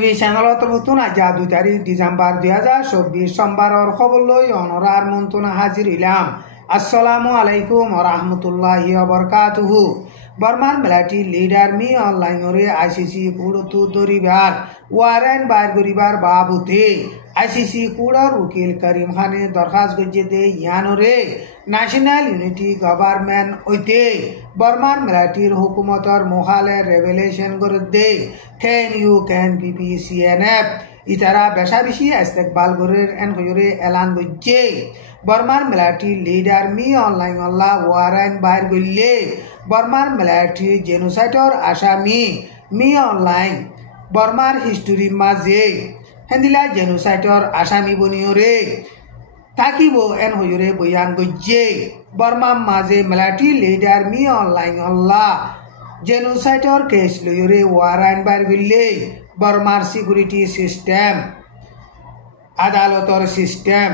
টিভি চ্যানেলত নতুন আজ 2 তারিখ ডিসেম্বর 2024 সোমবারর খবর লই অনরার মন্ত্রণা হাজির হইলাম। আসসালামু আলাইকুম ওয়া রাহমাতুল্লাহি ওয়া বারাকাতুহু। বর্মার মিলিটারি লিডার মি অনলাইনরে আইসিসি কুড়তু দরিবার ওয়ারেন্ট বাইর করিবার বাবুতে আইসিসি কুড়ার উকিল করিম খানে দরখাস্ত গজেতে ইয়ানরে ন্যাশনাল ইউনিটি গভর্নমেন্ট ওইতে বর্মার মিলিটারির হুকুমতর মোহালে রেভেলেশন করে দে ক্যান বিপিসিএনএফ ইতারা বেশাবেশি ইস্তেকবাল গরের এনকয়রে এলান গজ্জে বর্মার মিলিটারি লিডার মি অনলাইন আল্লাহ ওয়ারেন্ট বাইর গইলে বর্মার মিলিটারি জেনোসাইডর আসামি মি অনলাইন বর্মার হিস্টোরি মাঝে হেন্দিলা জেনোসাইডর আসামি বনিয়রে থাকিব এন হইরে বয়ান গজ্জে বর্মা মাঝে মিলিটারি লিডার মি অনলাইন আল্লাহ জেনোসাইডর কেস লইরে ওয়ারেন্ট বাইর গইলে বর্মার সিকিউরিটি সিস্টেম আদালতর সিস্টেম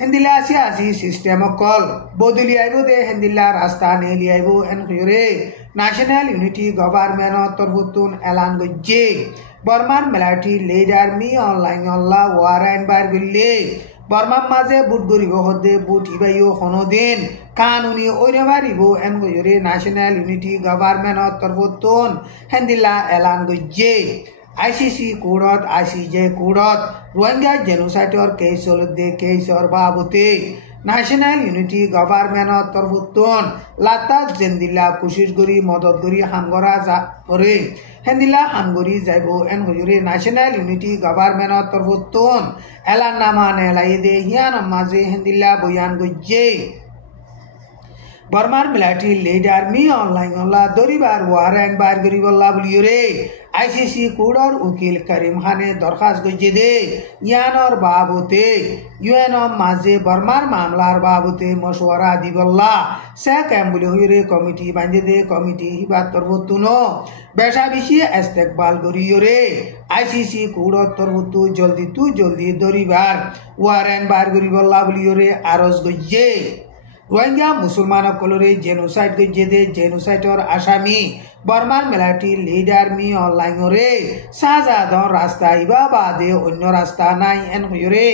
হেন্দিলা সিয়াসি সিস্টেম কল বদলি আইব দে হেন্দিলা রাস্তা নেলি আইব এন হইরে ন্যাশনাল ইউনিটি গভর্নমেন্ট তরফতুন এলান গজ্জে বর্মার মিলিটারি লিডার মি অনলাইন আল্লাহ ওয়ারেন্ট বাইর গইলে বর্মার মাঝে বুট গরিব হদে বুট ইবাইও হনদিন কানুনি ওইরে বাড়িব এন হইরে ন্যাশনাল ইউনিটি গভর্নমেন্ট তরফতুন হেন্দিলা এলান গজ্জে আইসিসি কোর্টত আইসিজে কোর্টত রোহিঙ্গা জেনোসাইডর কেস চলতে কেসর বাবুতে ন্যাশনাল ইউনিটি গভর্নমেন্ট তরফতুন লাতা জেন্দিলা কোশিশ করি মদত করি হামগরা করে হেন্দিলা হামগরি যাইব এন হইরে ন্যাশনাল ইউনিটি গভর্নমেন্ট তরফতুন এলান নামা নেলাই দে হিয়ান মাঝে হেন্দিলা বয়ান গজ্জে বর্মার মিলিটারি লিডার মি অনলাইন আল্লাহ দরিবার ওয়ারেন্ট বাইর করিবল্লা বলিয়রে আইসিসি কোর্টর উকিল করিম খানে দরখাস্ত গজ্জে দে ইয়ানর বাবুতে ইউএন মাঝে বর্মার মামলার বাবুতে মশওয়ারা দিবল্লা শেখ এম্বুলি হইরে কমিটি বাঁধে দে কমিটি হিবার তরফতুন বেশা বেশি ইস্তেকবাল করিয়রে আইসিসি কোর্টর তরফতু জলদি দরিবার ওয়ারেন্ট বাইর করিবল্লা বলিয়রে আরজ গজ্জে রোহিঙ্গা মুসলমান কলরে জেনোসাইড গজ্জে দে জেনোসাইডর আসামি বর্মার মিলিটারি লিডার মি অনলাইনরে শাহজাদন রাস্তা ইবা বাদে অন্য রাস্তা নাই এন হইরে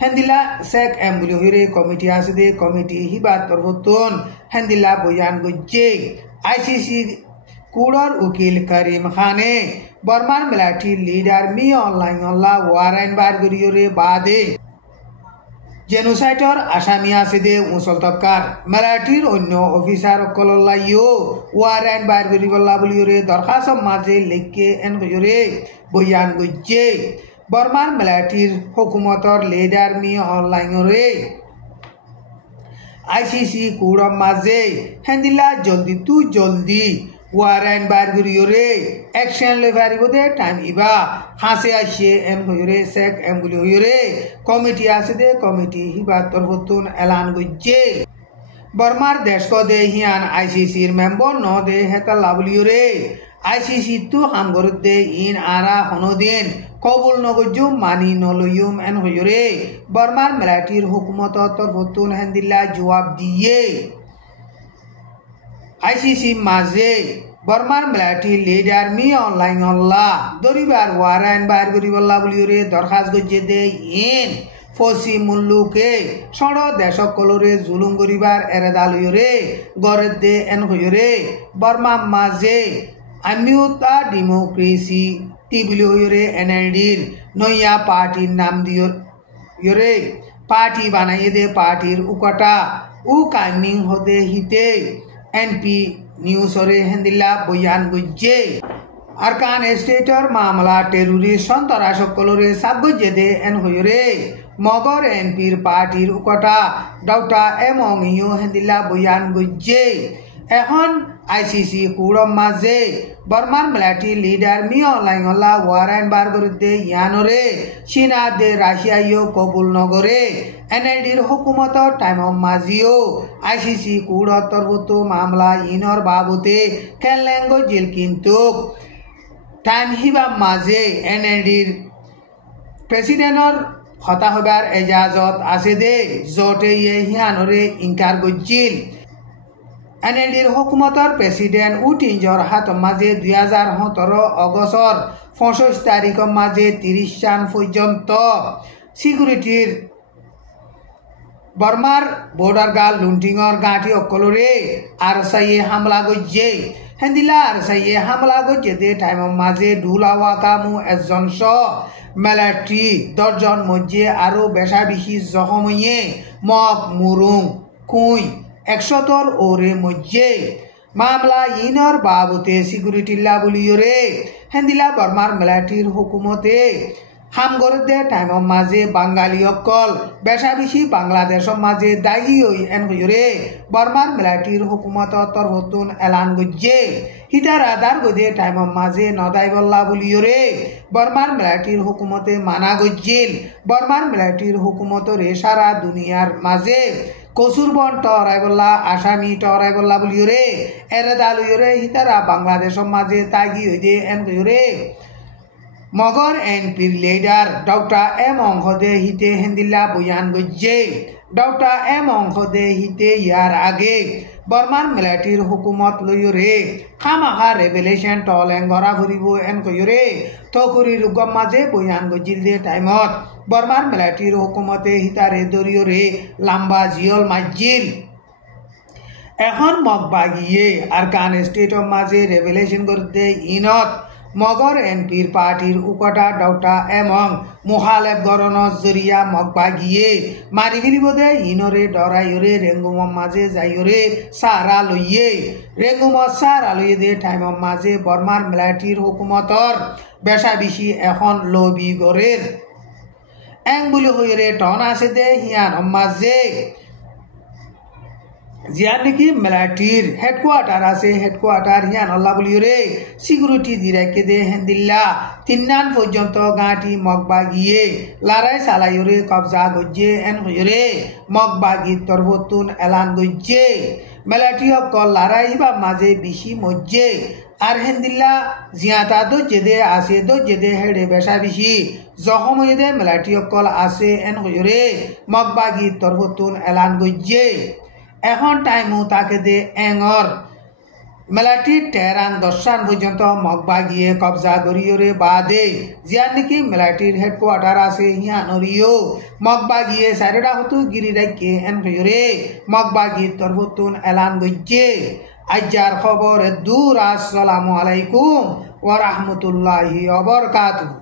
হেন্দিলা শেখ এম্বুলি হইরে কমিটি আছে দে কমিটি হিবার তরফতুন হেন্দিলা বয়ান গজ্জে আইসিসি কোর্টর উকিল করিম খানে বর্মার মিলিটারি লিডার মি অনলাইন আল্লাহ ওয়ারেন্ট বাইর করিয়রে বাদে জেনোসাইডর আসামি আছে দে উচল তৎকার মিলিটারির অন্য অফিসার কলল্লাইও ওয়ারেন্ট বাইর করিবল্লা বলিয়রে দরখাস্ত মাঝে লেখকে এন হইরে বয়ান গজ্জে বর্মার মিলিটারির হুকুমতর লিডার মি অনলাইনরে আইসিসি কোর্টর মাঝে হেন্দিলা জলদি ওয়ারেন্ট বাইর করিয়রে অ্যাকশন লে পারিব দে টাইম ইবা হাসে আসে এন হইরে শেখ এম্বুলি হইরে কমিটি আছে দে কমিটি হিবার তরফতুন এলান গজ্জে বর্মার দেশ দে হিয়ান আইসিসির মেম্বর ন দে হেতা লাবলিয়রে আইসিসি তু হামগর দে ইন আরা হনদিন কবুল নগজুম মানি নলয়ুম এন হইরে বর্মার মিলিটারির হুকুমত তরফতুন হেন্দিল্লা জবাব দিয়ে আইসিসি মাঝে বর্মার মিলিটারি লিডার মি অনলাইন আল্লাহ দরিবার ওয়ারেন্ট বাইর করিবল্লা বলিয়রে দরখাস্ত গজ্জে দে ইন ফসি মুল্লুকে সড় দেশক কলরে জুলুম করিবার এরেদা লইরে গড়ে দে এন হইরে বর্মা মাঝে আমিউতা ডেমোক্রেসি টিবিলি হইরে এনএলডির নইয়া পার্টির নাম দিয়রে পার্টি বানাইয়ে দে পার্টির উকটা উ কামিং হদে হিতে এনপি নিউজরে হেন্দিল্লা বয়ান গজ্জে আরকান স্টেটর মামলা টেরোরিস্ট সন্ত্রাস সকলরে সাত গজ্জে দে এন হইরে মগর এনপির পার্টির উকটা ডাউটা এমং ইউ হেন্দিল্লা বয়ান গজ্জে এখন আইসিসি কোর্টর মাঝে বর্মার মিলিটারি লিডার মি অনলাইন আল্লাহ ওয়ারেন্ট বার করতে ইয়ানরে চীনা দে রাশিয়াইও কবুল নগরে এনএলডির হুকুমত টাইম মাঝিও আইসিসি কোর্টর তরফতু মামলা ইনর বাবুতে কেনলেঙ্গ জিল কিন্তু টাইম হিবা মাঝে এনএলডির প্রেসিডেন্টর হতা হবার এজাজত আছে দে জটে ইয়ে হিয়ানরে ইনকার গজ্জিল NLDৰ হুকুমতৰ প্ৰেসিডেন্ট উটিঞ্জৰ হাতৰ মাজে 2017 অগষ্টৰ 65 তাৰিখৰ মাজে 30 চান পৰ্যন্ত সিকিউৰিটিৰ বৰ্মাৰ বৰ্ডাৰ গাল লুণ্টিঙৰ গাঁঠি অকলৰে আৰসাইয়ে হামলা গজ্জে হেন্দিলা আৰসাইয়ে হামলা গজ্জে টাইমৰ মাজে দুলাৱা কামু এজন মিলিটাৰী 10 জন মধ্যে আৰু বেশা বেশি জখময়ে মক মুরুং কুই 100 ওরে মধ্যে মামলা ইনর বাবুতে সিকিউরিটি লাবুলিয়রে হেন্দিলা বর্মার মিলিটারির হুকুমতে হামগরদে টাইমৰ মাজে বাঙালি অকল বেশা বেশি বাংলাদেশেৰ মাঝে দায়ী হই এনৰে বৰ্মাৰ মিলিটাৰিৰ হুকুমতৰ তৰফতুন এলান গজ্জে হিতাৰ আধাৰ গদে টাইমৰ মাজে নদাই বল্লা বুলিয়রে বর্মার মিলিটারির হুকুমতে মানা গজ্জিল বর্মার মিলিটারির হুকুমতরে সারা দুনিয়ার মাঝে কসুরবন টরাইবল্লা আসামি টরাইবল্লা বুলিয়রে এরেদালুয়রে হিতারা বাংলাদেশের মাঝে তাগি হইদে এনরে মগর এনপির লিডার ডক্টর এম অংশদে হিতে হেন্দিল্লা বয়ান গজ্জে ডক্টর এম অংশদে হিতে ইয়ার আগে বর্মার মিলিটারির হুকুমত লইরে খামাখা রেভেলেশন টলেন গড়া ফুরিব এন কইরে তকুরি রুগম মাঝে বয়ান গজ্জিল দে টাইমত বর্মার মিলিটারির হুকুমতে হিতারে দরিয়রে লাম্বা জিয়ল মাজ্জিল এখন মগবাগিয়ে আর কান স্টেটর মাঝে রেভেলেশন করতে ইনত মগর এনপির পার্টির উকটা ডক্টর এবং মুখালেব গরণর জরিয়া মগবাগিয়ে মারি ফেলিব দে ইনরে ডরাইরে রেঙ্গুমর মাঝে যাইরে সারা লইয়ে রেঙ্গুমর সারা লইয়ে দে টাইমর মাঝে বর্মার মিলিটারির হুকুমতর বেশা বেশি এখন লবি গরের এং বুলি হইরে টন আছে দে হিয়ান মাঝে জিয়ার নাকি মিলিটারির হেডকোয়ার্টার আছে হেডকোয়ার্টার হিয়ান আল্লাহ বলিরে সিকিউরিটি দিরাইকে দে হেন্দিল্লা 3 নান পর্যন্ত গাঁটি মগবাগিয়ে লড়াই চালাইরে কবজা গজ্জে এন হইরে মগবাগির তরফতুন এলান গজ্জে মিলিটারি অকল লড়াই বা মাঝে বেশি মজ্জে আর হেন্দিল্লা জিয়াতা দো জেদে আছে দো জেদে হেডে বেশা বেশি জখম হইদে মিলিটারি অকল আছে এন হইরে মগবাগির তরফতুন এলান গজ্জে এখন টাইমও তাকে দে এঙর মিলিটারি 13 সান পর্যন্ত মগবাগিয়ে কবজা করিয়রে বাদে জিয়ার নাকি মিলিটারির হেডকোয়ার্টার আছে হিয়ানরিও মগবাগিয়ে সাইডা হতু গিরি রাখে এন হইরে মগবাগির তরফতুন এলান গজ্জে আজ্জার খবর দূর আসসালামু আলাইকুম ওয়া রাহমাতুল্লাহি ওয়া বারাকাতুহু।